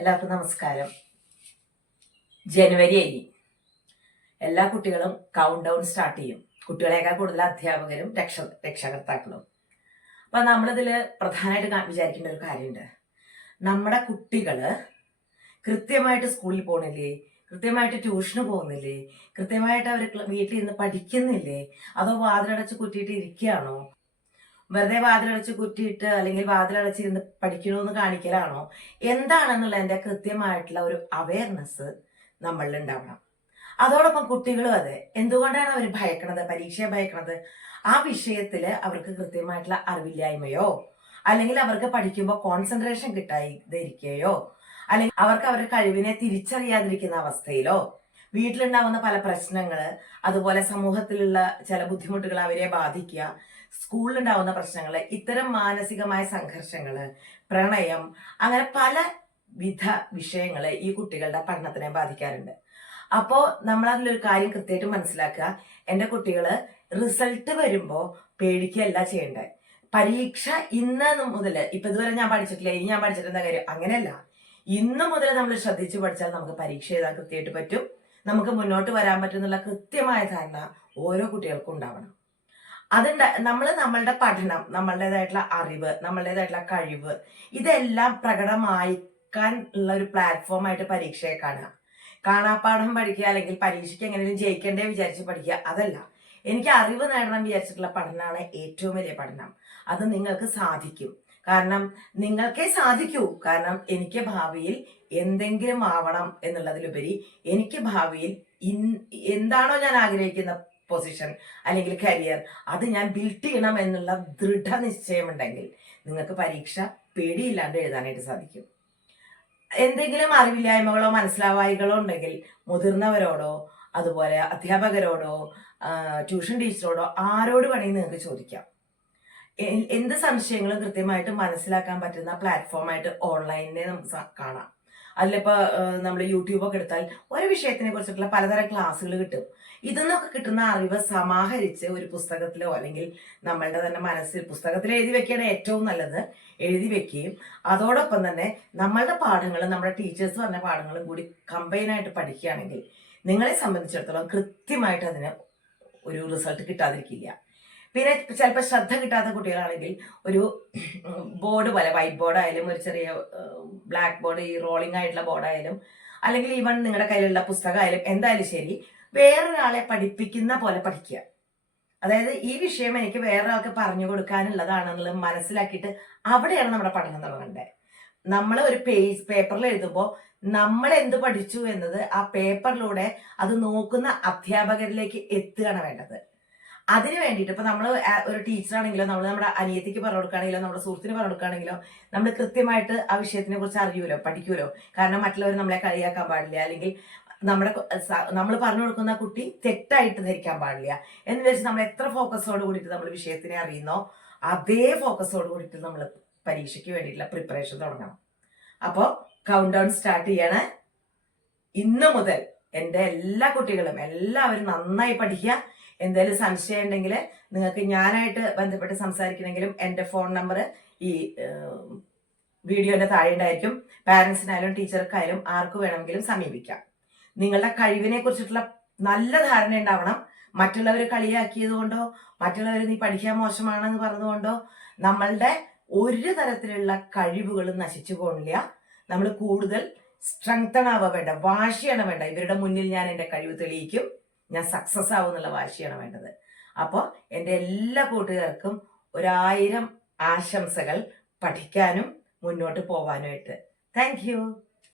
എല്ലാവർക്കും നമസ്കാരം. ജനുവരി 7 എല്ലാ കുട്ടികളും കൗണ്ട് ഡൗൺ സ്റ്റാർട്ട് ചെയ്യും. കുട്ടികളെക്കാൾ കൂടുതൽ അധ്യാപകരും രക്ഷകർത്താക്കളും. അപ്പൊ നമ്മളിതില് പ്രധാനമായിട്ട് വിചാരിക്കേണ്ട ഒരു കാര്യമുണ്ട്. നമ്മുടെ കുട്ടികള് കൃത്യമായിട്ട് സ്കൂളിൽ പോകണില്ലേ, കൃത്യമായിട്ട് ട്യൂഷന് പോകുന്നില്ലേ, കൃത്യമായിട്ട് അവർ വീട്ടിൽ ഇരുന്ന് പഠിക്കുന്നില്ലേ, അതോ വാതിലടച്ച് കുറ്റിയിട്ട് ഇരിക്കുകയാണോ, വെറുതെ വാതിലടച്ച് കുറ്റിയിട്ട് അല്ലെങ്കിൽ വാതിലടച്ചിരുന്ന് പഠിക്കണമെന്ന് കാണിക്കലാണോ, എന്താണെന്നുള്ളതിന്റെ കൃത്യമായിട്ടുള്ള ഒരു അവയർനെസ് നമ്മളിൽ ഉണ്ടാവണം. അതോടൊപ്പം കുട്ടികളും അതെ. എന്തുകൊണ്ടാണ് അവർ ഭയക്കണത്, പരീക്ഷയെ ഭയക്കണത്? ആ വിഷയത്തില് അവർക്ക് കൃത്യമായിട്ടുള്ള അറിവില്ലായ്മയോ, അല്ലെങ്കിൽ അവർക്ക് പഠിക്കുമ്പോൾ കോൺസെൻട്രേഷൻ കിട്ടാതിരിക്കുകയോ, അല്ലെങ്കിൽ അവർക്ക് അവരുടെ കഴിവിനെ തിരിച്ചറിയാതിരിക്കുന്ന അവസ്ഥയിലോ, വീട്ടിലുണ്ടാവുന്ന പല പ്രശ്നങ്ങള്, അതുപോലെ സമൂഹത്തിലുള്ള ചില ബുദ്ധിമുട്ടുകൾ അവരെ ബാധിക്കുക, സ്കൂളിലുണ്ടാവുന്ന പ്രശ്നങ്ങള്, ഇത്തരം മാനസികമായ സംഘർഷങ്ങള്, പ്രണയം, അങ്ങനെ പല വിധ വിഷയങ്ങള് ഈ കുട്ടികളുടെ പഠനത്തിനെ ബാധിക്കാറുണ്ട്. അപ്പോ നമ്മൾ അതിലൊരു കാര്യം കൃത്യമായിട്ട് മനസ്സിലാക്കുക. എന്റെ കുട്ടികള് റിസൾട്ട് വരുമ്പോ പേടിക്കുകയല്ല ചെയ്യേണ്ടത്. പരീക്ഷ ഇന്ന് മുതൽ, ഇപ്പൊ ഇതുവരെ ഞാൻ പഠിച്ചിട്ടില്ല, ഇനി ഞാൻ പഠിച്ചിട്ടെന്താ കാര്യം? അങ്ങനെയല്ല. ഇന്ന് മുതൽ നമ്മൾ ശ്രദ്ധിച്ചു പഠിച്ചാൽ നമുക്ക് പരീക്ഷ എഴുതാൻ കൃത്യമായിട്ട് പറ്റും, നമുക്ക് മുന്നോട്ട് വരാൻ പറ്റും എന്നുള്ള കൃത്യമായ ധാരണ ഓരോ കുട്ടികൾക്കും ഉണ്ടാവണം. നമ്മളുടെ പഠനം, നമ്മളുടേതായിട്ടുള്ള അറിവ്, നമ്മളുടേതായിട്ടുള്ള കഴിവ്, ഇതെല്ലാം പ്രകടമാക്കാൻ ഉള്ള ഒരു പ്ലാറ്റ്ഫോമായിട്ട് പരീക്ഷയെ കാണുക. കാണാപ്പാഠം പഠിക്കുക, അല്ലെങ്കിൽ പരീക്ഷയ്ക്ക് എങ്ങനെയും ജയിക്കണ്ടേ വിചാരിച്ച് പഠിക്കുക, അതല്ല. എനിക്ക് അറിവ് നേടണം വിചാരിച്ചിട്ടുള്ള പഠനമാണ് ഏറ്റവും വലിയ പഠനം. അത് നിങ്ങൾക്ക് സാധിക്കും. കാരണം നിങ്ങൾക്കേ സാധിക്കൂ. കാരണം എനിക്ക് ഭാവിയിൽ എന്തെങ്കിലും ആവണം എന്നുള്ളതിലുപരി എനിക്ക് ഭാവിയിൽ എന്താണോ ഞാൻ ആഗ്രഹിക്കുന്ന പൊസിഷൻ അല്ലെങ്കിൽ കരിയർ, അത് ഞാൻ ബിൽഡ് ചെയ്യണം എന്നുള്ള ദൃഢനിശ്ചയമുണ്ടെങ്കിൽ നിങ്ങൾക്ക് പരീക്ഷ പേടിയില്ലാണ്ട് എഴുതാനായിട്ട് സാധിക്കും. എന്തെങ്കിലും അറിവില്ലായ്മകളോ മനസ്സിലാവായികളോ ഉണ്ടെങ്കിൽ മുതിർന്നവരോടോ, അതുപോലെ അധ്യാപകരോടോ, ട്യൂഷൻ ടീച്ചറോടോ, ആരോട് വേണമെങ്കിൽ നിങ്ങൾക്ക് ചോദിക്കാം. എന്ത് സംശയങ്ങളും കൃത്യമായിട്ട് മനസ്സിലാക്കാൻ പറ്റുന്ന പ്ലാറ്റ്ഫോമായിട്ട് ഓൺലൈനിനെ നമുക്ക് കാണാം. അതിലിപ്പോ നമ്മൾ യൂട്യൂബൊക്കെ എടുത്താൽ ഒരു വിഷയത്തിനെ കുറിച്ചിട്ടുള്ള പലതരം ക്ലാസ്സുകൾ കിട്ടും. ഇതിന്നൊക്കെ കിട്ടുന്ന അറിവ് സമാഹരിച്ച് ഒരു പുസ്തകത്തിലോ, അല്ലെങ്കിൽ നമ്മളുടെ തന്നെ മനസ്സിൽ, പുസ്തകത്തിൽ എഴുതി വെക്കുകയാണ് ഏറ്റവും നല്ലത്, എഴുതി വെക്കുകയും അതോടൊപ്പം തന്നെ നമ്മളുടെ പാഠങ്ങളും നമ്മുടെ ടീച്ചേഴ്സ് പറഞ്ഞ പാഠങ്ങളും കൂടി കമ്പൈനായിട്ട് പഠിക്കുകയാണെങ്കിൽ നിങ്ങളെ സംബന്ധിച്ചിടത്തോളം കൃത്യമായിട്ട് അതിന് ഒരു റിസൾട്ട് കിട്ടാതിരിക്കില്ല. പിന്നെ ചിലപ്പോൾ ശ്രദ്ധ കിട്ടാത്ത കുട്ടികളാണെങ്കിൽ ഒരു ബോർഡ് പോലെ, വൈറ്റ് ബോർഡ് ആയാലും ഒരു ചെറിയ ബ്ലാക്ക് ബോർഡ്, ഈ റോളിംഗ് ആയിട്ടുള്ള ബോർഡായാലും, അല്ലെങ്കിൽ ഈവൻ നിങ്ങളുടെ കയ്യിലുള്ള പുസ്തകമായാലും, എന്തായാലും ശരി, വേറൊരാളെ പഠിപ്പിക്കുന്ന പോലെ പഠിക്കുക. അതായത് ഈ വിഷയം എനിക്ക് വേറൊരാൾക്ക് പറഞ്ഞു കൊടുക്കാനുള്ളതാണെന്നുള്ളത് മനസ്സിലാക്കിയിട്ട് അവിടെയാണ് നമ്മുടെ പഠനം തുടങ്ങേണ്ടത്. നമ്മൾ ഒരു പേപ്പറിൽ എഴുതുമ്പോൾ നമ്മൾ എന്ത് പഠിച്ചു എന്നത് ആ പേപ്പറിലൂടെ അത് നോക്കുന്ന അധ്യാപകരിലേക്ക് എത്തുകയാണ് വേണ്ടത്. അതിന് വേണ്ടിയിട്ട് ഇപ്പൊ നമ്മൾ ഒരു ടീച്ചറാണെങ്കിലോ, നമ്മൾ നമ്മുടെ അനിയത്തിക്ക് പറഞ്ഞു കൊടുക്കുകയാണെങ്കിലോ, നമ്മുടെ സുഹൃത്തിന് പറഞ്ഞു കൊടുക്കുകയാണെങ്കിലോ, നമ്മൾ കൃത്യമായിട്ട് ആ വിഷയത്തിനെ കുറിച്ച് അറിയുമല്ലോ, പഠിക്കുമല്ലോ. കാരണം മറ്റുള്ളവർ നമ്മളെ കളിയാക്കാൻ പാടില്ല, അല്ലെങ്കിൽ നമ്മൾ പറഞ്ഞു കൊടുക്കുന്ന കുട്ടി തെറ്റായിട്ട് ധരിക്കാൻ പാടില്ല എന്ന് വെച്ച് നമ്മൾ എത്ര ഫോക്കസോട് കൂടിയിട്ട് നമ്മൾ വിഷയത്തിനെ അറിയുന്നോ അതേ ഫോക്കസോട് കൂടിയിട്ട് നമ്മൾ പരീക്ഷയ്ക്ക് വേണ്ടിയിട്ടുള്ള പ്രിപ്പറേഷൻ തുടങ്ങണം. അപ്പോൾ കൗണ്ട് ഡൗൺ സ്റ്റാർട്ട് ചെയ്യണേ. ഇന്ന് മുതൽ എൻ്റെ എല്ലാ കുട്ടികളും എല്ലാവരും നന്നായി പഠിക്കുക. എന്തെങ്കിലും സംശയം ഉണ്ടെങ്കിൽ നിങ്ങൾക്ക് ഞാനായിട്ട് ബന്ധപ്പെട്ട് സംസാരിക്കണമെങ്കിലും എൻ്റെ ഫോൺ നമ്പർ ഈ വീഡിയോന്റെ താഴെ ഉണ്ടായിരിക്കും. പാരൻസിനായാലും ടീച്ചർക്കായാലും ആർക്ക് വേണമെങ്കിലും സമീപിക്കാം. നിങ്ങളുടെ കഴിവിനെ കുറിച്ചിട്ടുള്ള നല്ല ധാരണ ഉണ്ടാവണം. മറ്റുള്ളവർ കളിയാക്കിയത് കൊണ്ടോ, മറ്റുള്ളവർ നീ പഠിക്കാൻ മോശമാണെന്ന് പറഞ്ഞതുകൊണ്ടോ നമ്മളുടെ ഒരു തരത്തിലുള്ള കഴിവുകളും നശിച്ചു പോകില്ല. നമ്മൾ കൂടുതൽ സ്ട്രെങ്തൺ ആവുക വേണ്ട, വാശിയാണ് വേണ്ട. ഇവരുടെ മുന്നിൽ ഞാൻ എൻ്റെ കഴിവ് തെളിയിക്കും, ഞാൻ സക്സസ് ആവും എന്നുള്ള വാശിയാണ് വേണ്ടത്. അപ്പോൾ എൻ്റെ എല്ലാ കൂട്ടുകാർക്കും 1000 ആശംസകൾ പഠിക്കാനും മുന്നോട്ട് പോവാനുമായിട്ട്. Thank you.